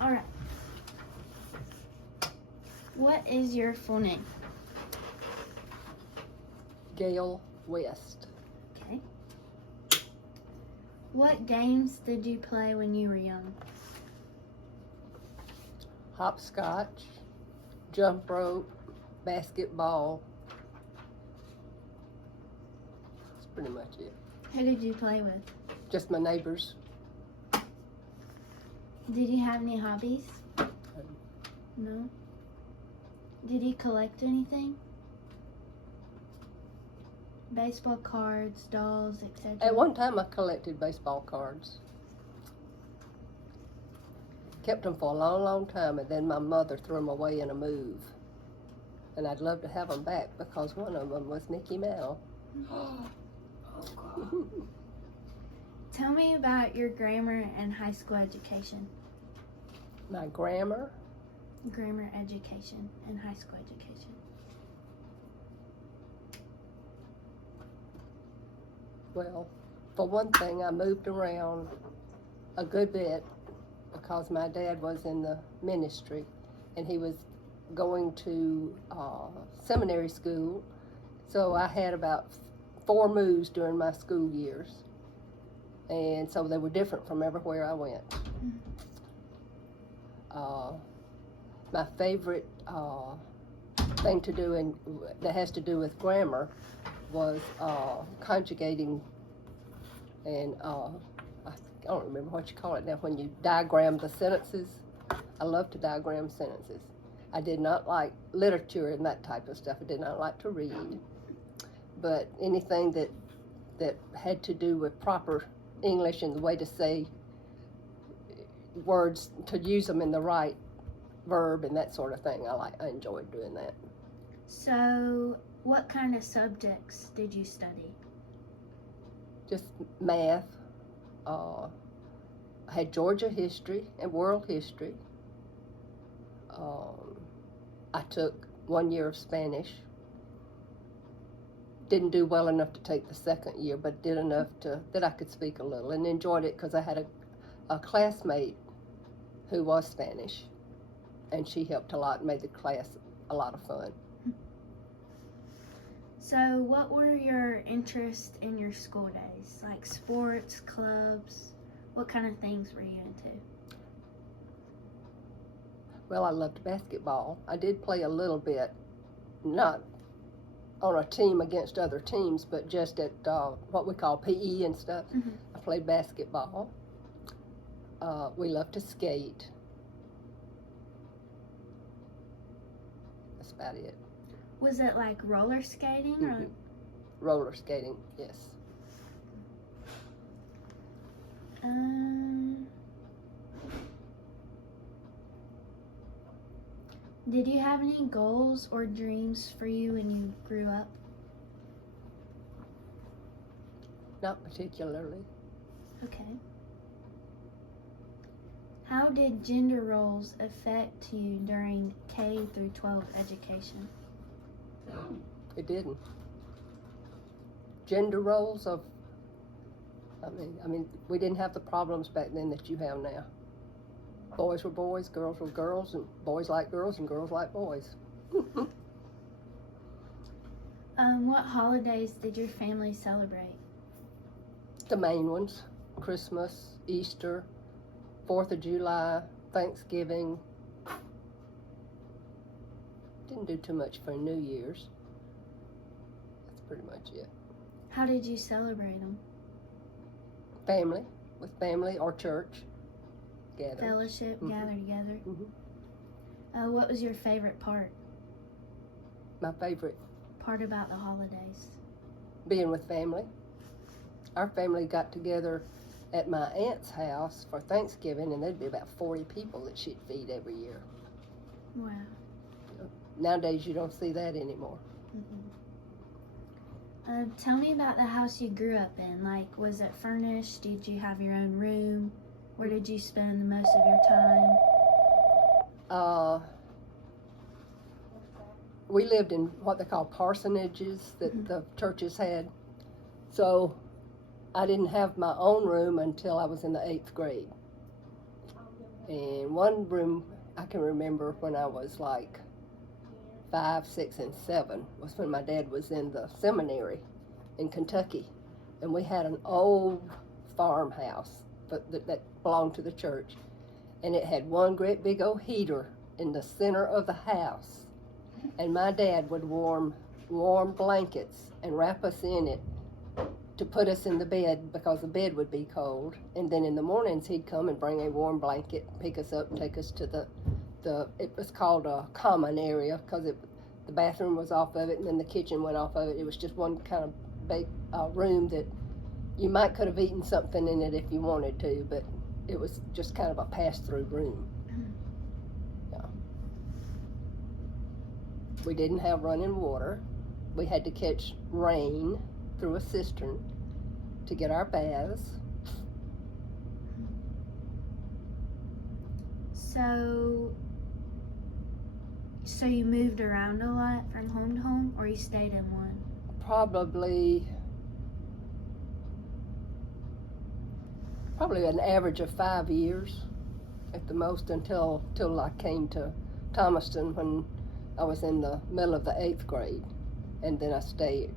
All right. What is your full name? Gail West. Okay. What games did you play when you were young? Hopscotch, jump rope, basketball. That's pretty much it. Who did you play with? Just my neighbors. Did you have any hobbies? No. Did you collect anything? Baseball cards, dolls, etc. At one time I collected baseball cards. Kept them for a long, long time, and then my mother threw them away in a move. And I'd love to have them back because one of them was Mickey Mouse. Oh, God. Tell me about your grammar and high school education. My grammar? Grammar education and high school education. Well, for one thing, I moved around a good bit because my dad was in the ministry and he was going to seminary school. So I had about 4 moves during my school years. And so they were different from everywhere I went. My favorite thing to do that has to do with grammar was conjugating, and I don't remember what you call it now, when you diagram the sentences. I love to diagram sentences. I did not like literature and that type of stuff. I did not like to read. But anything that had to do with proper English and the way to say words, to use them in the right verb and that sort of thing, I enjoyed doing that. So, what kind of subjects did you study? Just math. I had Georgia history and world history. I took 1 year of Spanish. Didn't do well enough to take the second year, but did enough that I could speak a little, and enjoyed it because I had a classmate who was Spanish, and she helped a lot and made the class a lot of fun. So, what were your interests in your school days? Like sports, clubs? What kind of things were you into? Well, I loved basketball. I did play a little bit, not on a team against other teams, but just at what we call PE and stuff. Mm-hmm. I played basketball. We loved to skate. That's about it. Was it like roller skating or? Mm-hmm. Roller skating, yes. Did you have any goals or dreams for you when you grew up? Not particularly. Okay. How did gender roles affect you during K through 12 education? It didn't. Gender roles of, I mean, we didn't have the problems back then that you have now. Boys were boys, girls were girls, and boys like girls, and girls like boys. What holidays did your family celebrate? The main ones: Christmas, Easter, 4th of July, Thanksgiving. Didn't do too much for New Year's. That's pretty much it. How did you celebrate them? Family, with family or church. Gather. Fellowship, Mm-hmm. gather together. Mm-hmm. What was your favorite part? My favorite? Part about the holidays? Being with family. Our family got together at my aunt's house for Thanksgiving, and there'd be about 40 people that she'd feed every year. Wow. Nowadays, you don't see that anymore. Mm-hmm. Tell me about the house you grew up in. Like, was it furnished? Did you have your own room? Where did you spend the most of your time? We lived in what they call parsonages that Mm-hmm. the churches had. So I didn't have my own room until I was in the 8th grade. And one room I can remember when I was like 5, 6, and 7 was when my dad was in the seminary in Kentucky. And we had an old farmhouse that belonged to the church. And it had one great big old heater in the center of the house. And my dad would warm blankets and wrap us in it to put us in the bed because the bed would be cold. And then in the mornings he'd come and bring a warm blanket, pick us up and take us to the it was called a common area because the bathroom was off of it and then the kitchen went off of it. It was just one kind of big room that you might could have eaten something in it if you wanted to, but it was just kind of a pass-through room. Yeah. We didn't have running water. We had to catch rain through a cistern to get our baths. So you moved around a lot from home to home, or you stayed in one? Probably an average of 5 years at the most until I came to Thomaston when I was in the middle of the 8th grade, and then I stayed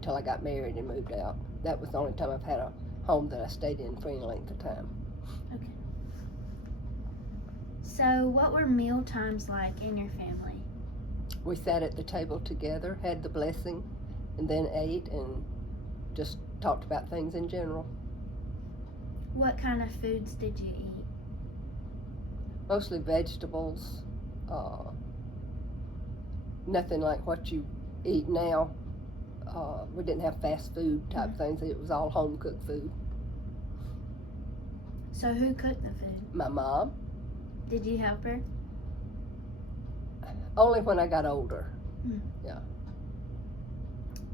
till I got married and moved out. That was the only time I've had a home that I stayed in for any length of time. Okay. So what were meal times like in your family? We sat at the table together, had the blessing, and then ate and just talked about things in general. What kind of foods did you eat? Mostly vegetables. Nothing like what you eat now. We didn't have fast food type things. It was all home cooked food. So who cooked the food? My mom. Did you help her? Only when I got older. Yeah.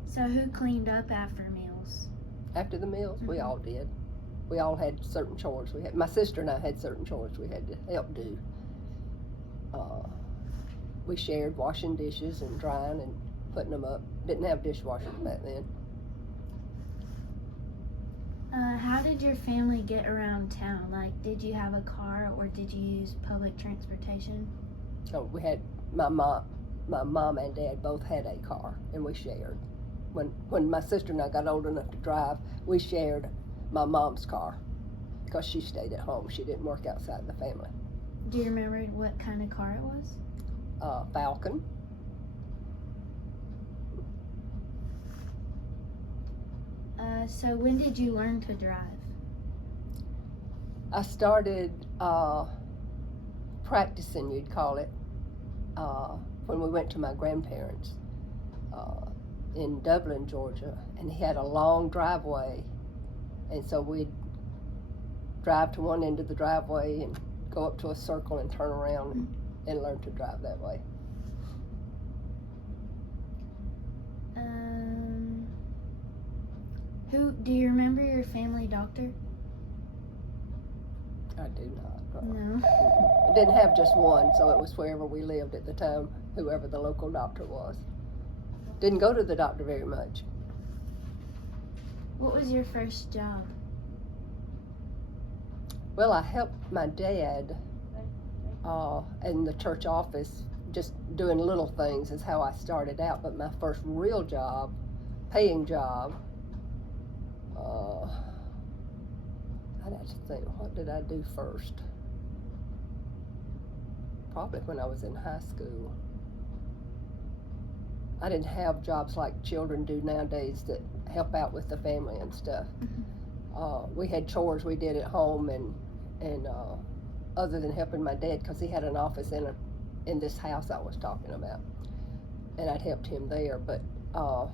So who cleaned up after meals? After the meals, we all did. We all had certain chores. My sister and I had certain chores we had to help do. We shared washing dishes and drying and putting them up. Didn't have dishwashers back then. How did your family get around town? Like, did you have a car or did you use public transportation? So we had my mom and dad both had a car, and we shared. When my sister and I got old enough to drive, we shared my mom's car because she stayed at home. She didn't work outside the family. Do you remember what kind of car it was? Falcon. So when did you learn to drive? I started practicing, you'd call it, when we went to my grandparents in Dublin, Georgia, and he had a long driveway, and so we'd drive to one end of the driveway and go up to a circle and turn around and learn to drive that way. Do you remember your family doctor? I do not. No. I didn't have just one, so it was wherever we lived at the time, whoever the local doctor was. Didn't go to the doctor very much. What was your first job? Well, I helped my dad in the church office, just doing little things is how I started out, but my first real job, paying job, I'd have to think, what did I do first? Probably when I was in high school. I didn't have jobs like children do nowadays that help out with the family and stuff. We had chores we did at home, and other than helping my dad, because he had an office in this house I was talking about, and I'd helped him there. But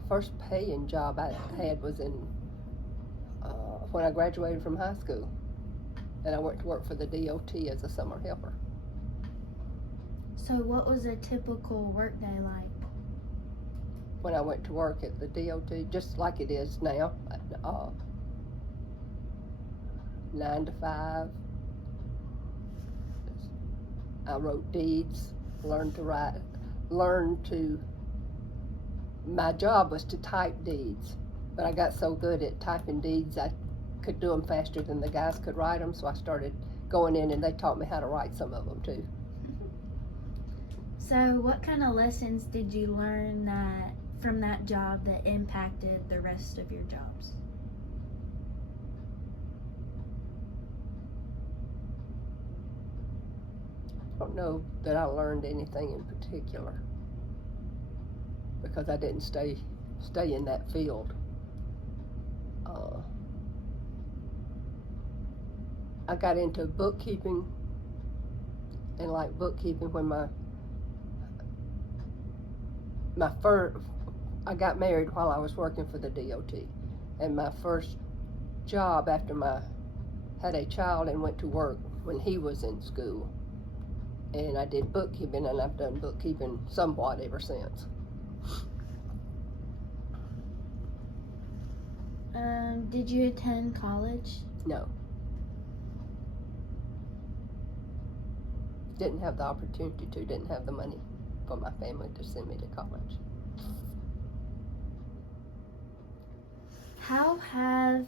first paying job I had was in when I graduated from high school, and I went to work for the DOT as a summer helper. So what was a typical workday like? When I went to work at the DOT, just like it is now, 9 to 5. I wrote deeds, learned to write, my job was to type deeds, but I got so good at typing deeds I could do them faster than the guys could write them, so I started going in, and they taught me how to write some of them too. So what kind of lessons did you learn that from that job that impacted the rest of your jobs? I don't know that I learned anything in particular because I didn't stay in that field. I got into bookkeeping, and like bookkeeping when I got married while I was working for the DOT, and my first job after had a child and went to work when he was in school, and I did bookkeeping, and I've done bookkeeping somewhat ever since. Did you attend college? No. Didn't have the opportunity to, didn't have the money for my family to send me to college. How have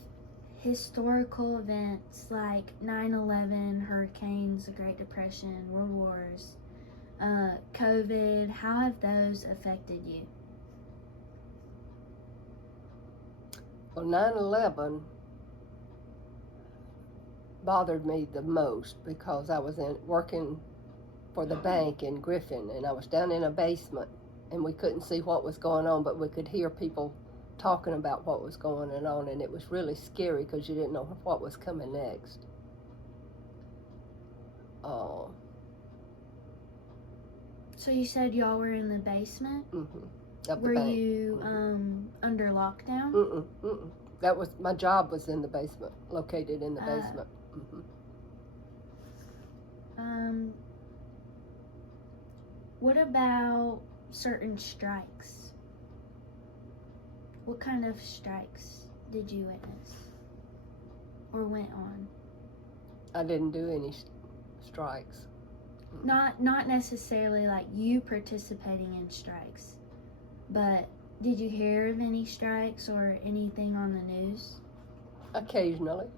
historical events like 9/11, hurricanes, the Great Depression, World Wars, COVID, how have those affected you? Well, 9/11 bothered me the most because I was working for the bank in Griffin, and I was down in a basement, and we couldn't see what was going on, but we could hear people talking about what was going on, and it was really scary because you didn't know what was coming next. So you said y'all were in the basement? Mm-hmm. Of the Were bank. you under lockdown? Mm-mm, mm-mm. That was, my job was in the basement, located in the basement. What about certain strikes? What kind of strikes did you witness or went on? I didn't do any strikes. Not necessarily like you participating in strikes, but did you hear of any strikes or anything on the news? Occasionally.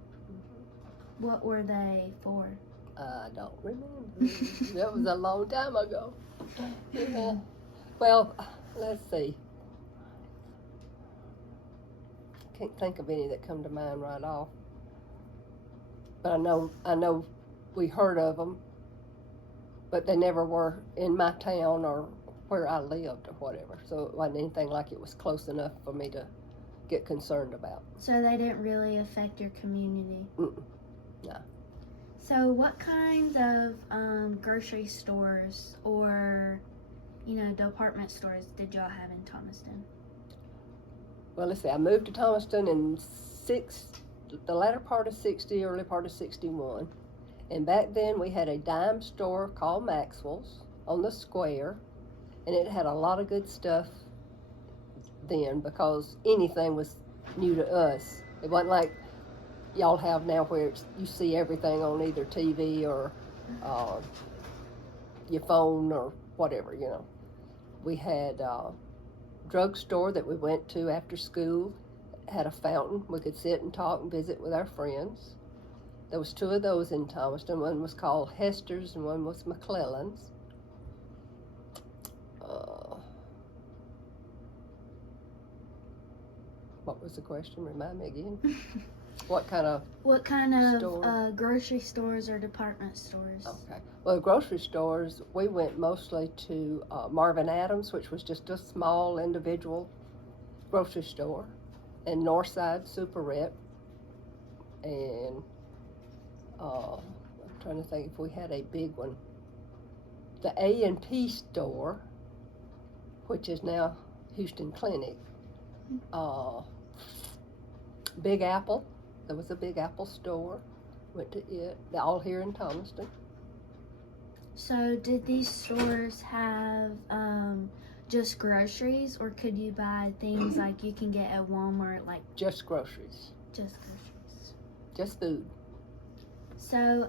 What were they for? I don't remember. That was a long time ago. Yeah. Well, let's see. Can't think of any that come to mind right off. But I know we heard of them, but they never were in my town or where I lived or whatever. So it wasn't anything like it was close enough for me to get concerned about. So they didn't really affect your community? Mm-mm. No. So what kinds of grocery stores or, department stores did y'all have in Thomaston? Well, let's see, I moved to Thomaston in the latter part of 60, early part of 61. And back then we had a dime store called Maxwell's on the square, and it had a lot of good stuff then because anything was new to us. It wasn't like y'all have now where you see everything on either TV or your phone or whatever, We had a drugstore that we went to after school, had a fountain. We could sit and talk and visit with our friends. There was two of those in Thomaston. One was called Hester's and one was McClellan's. What was the question? Remind me again. What kind of store? Grocery stores or department stores? Okay. Well, grocery stores, we went mostly to Marvin Adams, which was just a small individual grocery store, and Northside Superette, and I'm trying to think if we had a big one. The A&P store, which is now Houston Clinic. Big Apple. There was a Big Apple store. Went to it. They're all here in Thomaston. So did these stores have just groceries, or could you buy things like you can get at Walmart, like just groceries? Just groceries. Just food. So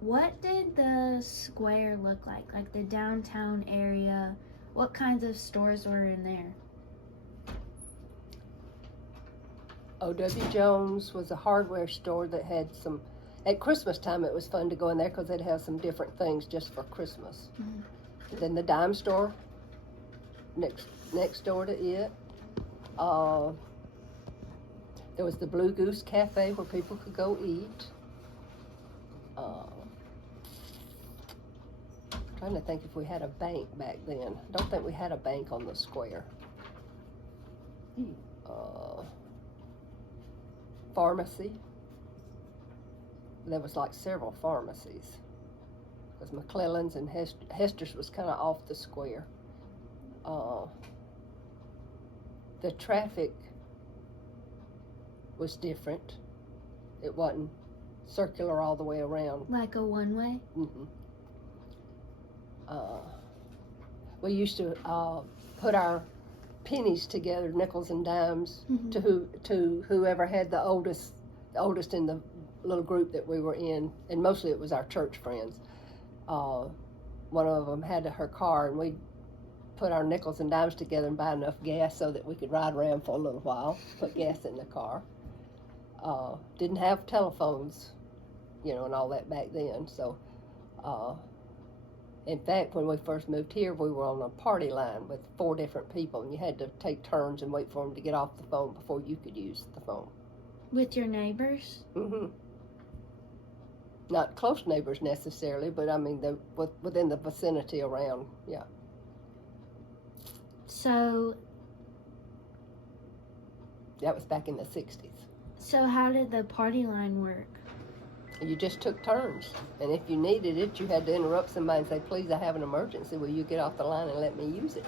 what did the square look like? Like the downtown area? What kinds of stores were in there? O.W. Jones was a hardware store that had some At Christmas time, it was fun to go in there because they'd have some different things just for Christmas. Mm-hmm. Then the dime store next door to it. There was the Blue Goose Cafe where people could go eat. Trying to think if we had a bank back then. I don't think we had a bank on the square. Pharmacy. There was like several pharmacies. Because McClellan's and Hester's was kind of off the square. The traffic was different. It wasn't circular all the way around. Like a one-way? Mm-hmm. We used to put our pennies together, nickels and dimes, mm-hmm. to whoever had the oldest in the little group that we were in, and mostly it was our church friends. One of them had her car, and we'd put our nickels and dimes together and buy enough gas so that we could ride around for a little while, put gas in the car. Didn't have telephones, and all that back then, so in fact, when we first moved here, we were on a party line with 4 different people, and you had to take turns and wait for them to get off the phone before you could use the phone. With your neighbors? Mm-hmm. Not close neighbors necessarily, but I mean, they're within the vicinity around, yeah. So... That was back in the 60s. So how did the party line work? You just took turns, and if you needed it, you had to interrupt somebody and say, please, I have an emergency. Will you get off the line and let me use it?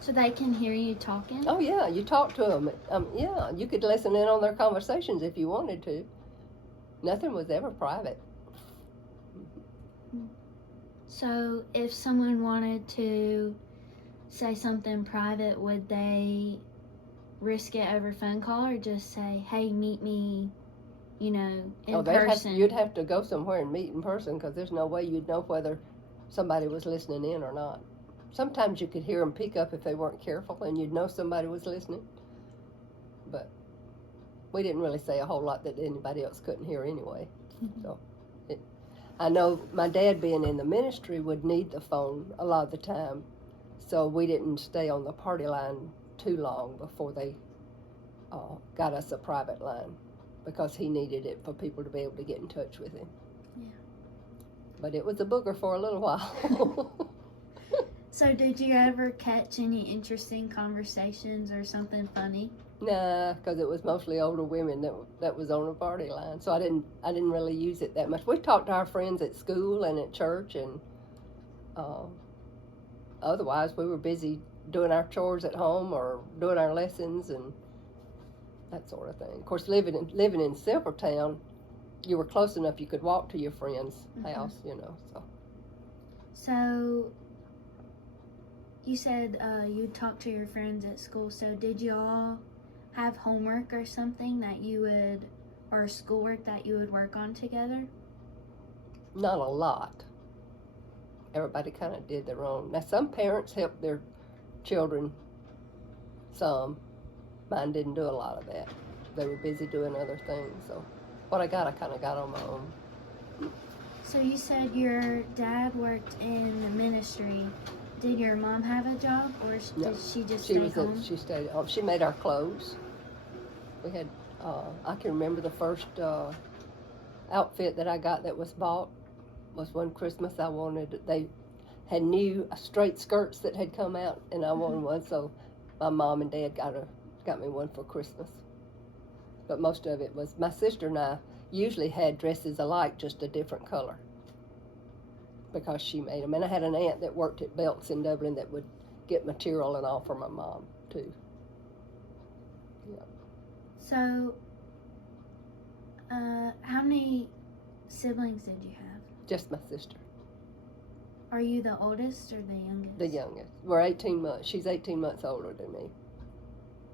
So they can hear you talking? Oh, yeah, you talk to them. Yeah, you could listen in on their conversations if you wanted to. Nothing was ever private. So if someone wanted to say something private, would they risk it over phone call or just say, hey, meet me, in person? You'd have to go somewhere and meet in person because there's no way you'd know whether somebody was listening in or not. Sometimes you could hear them peek up if they weren't careful and you'd know somebody was listening. But we didn't really say a whole lot that anybody else couldn't hear anyway. Mm-hmm. So I know my dad being in the ministry would need the phone a lot of the time. So we didn't stay on the party line too long before they got us a private line because he needed it for people to be able to get in touch with him. Yeah. But it was a booger for a little while. So did you ever catch any interesting conversations or something funny? Nah, because it was mostly older women that was on the party line, so I didn't really use it that much. We talked to our friends at school and at church, and otherwise we were busy doing our chores at home or doing our lessons and that sort of thing. Of course, living in Silvertown, you were close enough you could walk to your friend's house, So you said you talked to your friends at school. So did y'all have homework or something or schoolwork that you would work on together? Not a lot. Everybody kind of did their own. Now, some parents helped their children some. Mine didn't do a lot of that. They were busy doing other things. So what I kind of got on my own. So you said your dad worked in the ministry. Did your mom have a job, or did she just stay home? She stayed home. She made our clothes. We had, I can remember the first outfit that I got that was bought was one Christmas they had new straight skirts that had come out, and I wanted one, so my mom and dad got me one for Christmas. But most of it was, my sister and I usually had dresses alike, just a different color, because she made them. And I had an aunt that worked at Belk's in Dublin that would get material and all for my mom, too. Yeah. So, how many siblings did you have? Just my sister. Are you the oldest or the youngest? The youngest. We're 18 months. She's 18 months older than me.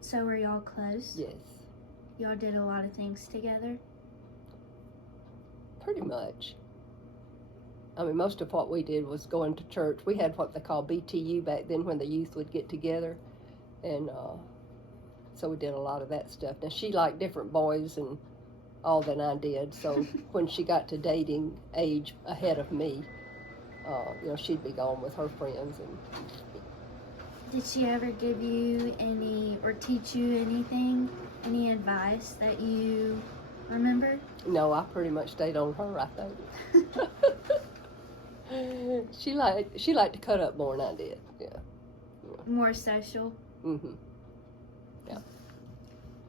So were y'all close? Yes. Y'all did a lot of things together? Pretty much. I mean, most of what we did was going to church. We had what they call BTU back then, when the youth would get together. And so we did a lot of that stuff. Now, she liked different boys, and all than I did. So when she got to dating age ahead of me, she'd be gone with her friends. And Did she ever give you any or teach you anything, any advice that you remember? no, I pretty much stayed on her, I think. She liked to cut up more than I did. Yeah. More social? Mhm. Yeah.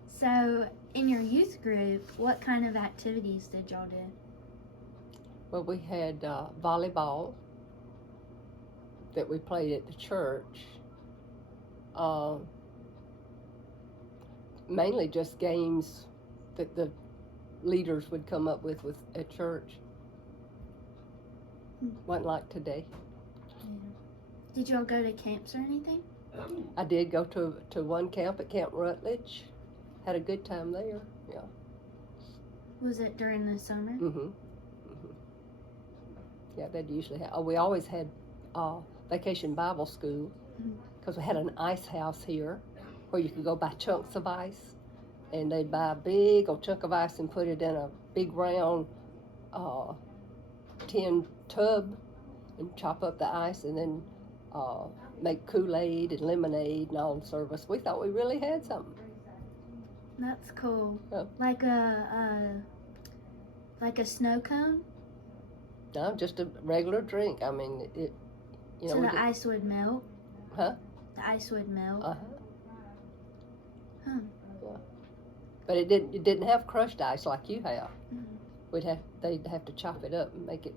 So, in your youth group, what kind of activities did y'all do? Well, we had volleyball that we played at the church. Mainly just games that the leaders would come up with at church. Wasn't like today. Yeah. Did y'all go to camps or anything? I did go to one camp at Camp Rutledge. Had a good time there. Yeah. Was it during the summer? Mhm. Yeah, they'd usually have. We always had vacation Bible school because we had an ice house here where you could go buy chunks of ice, and they'd buy a big old chunk of ice and put it in a big round tin tub and chop up the ice and then make Kool-Aid and lemonade and all and serve us. We thought we really had something. That's cool. Yeah. Like a snow cone? No, just a regular drink. I mean, it. So the ice would melt? Huh? The ice would melt? Uh-huh. Huh. Yeah. But it didn't have crushed ice like you have. Mm. They'd have to chop it up and make it.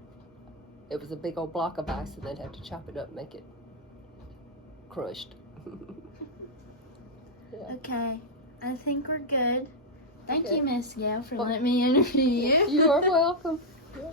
It was a big old block of ice, and they'd have to chop it up and make it crushed. Yeah. Okay, I think we're good. Thank Okay. you, Miss Gail, for letting me interview you. You are welcome. Yeah.